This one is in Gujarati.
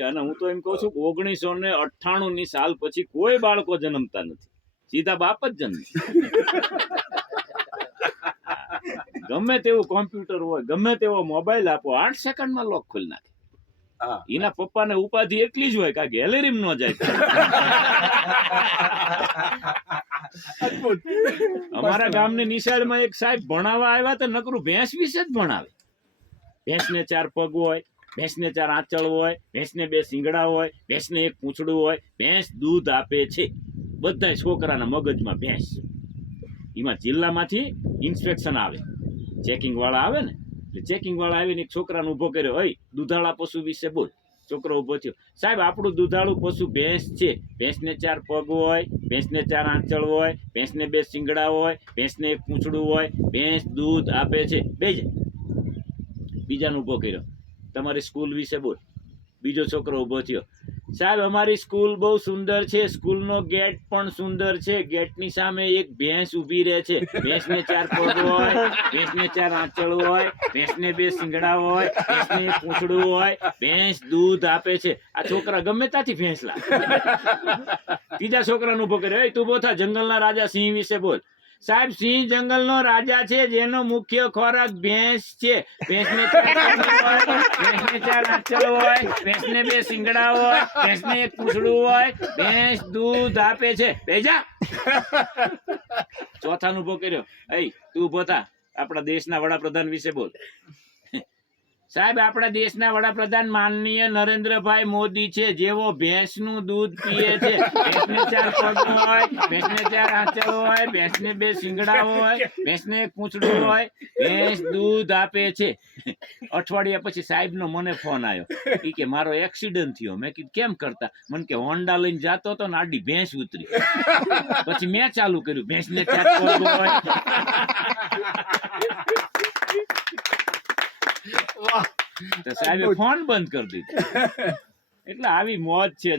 અને હું તો એમ કહું છું કે 1998 ની સાલ પછી કોઈ બાળકો જન્મતા નથી, સીધા બાપ જ જન્મે. ગમે તેવું કોમ્પ્યુટર હોય, ગમે તેવો મોબાઈલ આપો, 8 સેકન્ડમાં લોક ખોલી નાખે. એના પપ્પાને ઉપાધિ એટલી જ હોય કે ગેલેરી ન જાય. અમારા ગામની નિશાળમાં એક સાહેબ ભણાવવા આવ્યા તો નકરું ભેંસ વિશે જ ભણાવે. ભેંસને 4 પગ હોય, ભેંસને 4 આંચળ હોય, ભેંસને 2 શિંગડા હોય, ભેંસને 1 પૂંછડું હોય. ભેંસ દૂધ આપે છે. બધા છોકરાના મગજમાં ભેંસ. એમાં જિલ્લામાંથી ઇન્સ્પેક્શન આવે, ચેકિંગ વાળા આવે ને, એટલે ચેકિંગ વાળા આવીને એક છોકરાને ઉભો કર્યો, ઓય દૂધાળા પશુ વિશે બોલ. છોકરો ઉભો થયો, સાહેબ આપણું દૂધાળું પશુ ભેંસ છે. ભેંસને 4 પગ હોય, ભેંસને 4 આંચળ હોય, ભેંસને 2 શિંગડા હોય, ભેંસને 1 પૂંછડું હોય. ભેંસ દૂધ આપે છે. બેજ. બીજાને ઉભો કર્યો, તમારી સ્કૂલ વિશે બોલ. બીજો છોકરો ઉભો થયો, સાહેબ અમારી સ્કૂલ બહુ સુંદર છે, સ્કૂલનો ગેટ પણ સુંદર છે, ગેટની સામે એક ભેંસ ઊભી રહે છે. ભેંસને 4 પગ હોય, ભેંસને 4 આંચળ હોય, ભેંસને 2 શિંગડા હોય, ભેંસને 1 પૂંછડું હોય. ભેંસ દૂધ આપે છે. આ છોકરા ગમે ત્યાંથી ભેંસ લાવે. ત્રીજા છોકરાને ઉભો કર્યો, તું ઉભો થા, જંગલના રાજા સિંહ વિશે બોલ. સાહેબ સિંહ જંગલનો રાજા છે, જેનો મુખ્ય ખોરાક ભેંસ છે. ભેંસને 4 આંચળ હોય, ભેંસને 2 શિંગડા હોય, ભેંસને 1 પૂંછડું હોય. ભેંસ દૂધ આપે છે. બેજા. ચોથાનો ઉભો કર્યો, તું ઉભો થા, આપણા દેશના વડાપ્રધાન વિશે બોલ. સાહેબ આપણા દેશના વડાપ્રધાન માનનીય નરેન્દ્રભાઈ મોદી છે, જેવો ભેંસનું દૂધ પીએ છે. ભેંસને 4 પગ હોય, ભેંસને 4 આંચળ હોય, ભેંસને 2 શિંગડા હોય, ભેંસને 1 પૂંછડું હોય. ભેંસ દૂધ આપે છે. અઠવાડિયા પછી સાહેબનો મને ફોન આવ્યો, ઈ કે મારો એક્સિડન્ટ થયો. મેં કીધું કેમ કરતા? મને કે હોન્ડા લઈને જાતો હતો ને આડી ભેંસ ઉતરી. પછી મેં ચાલુ કર્યું, ભેંસને 4 પગ હોય. તો સાહેબે ફોન બંધ કરી દીધો. એટલે આવી મોજ છે.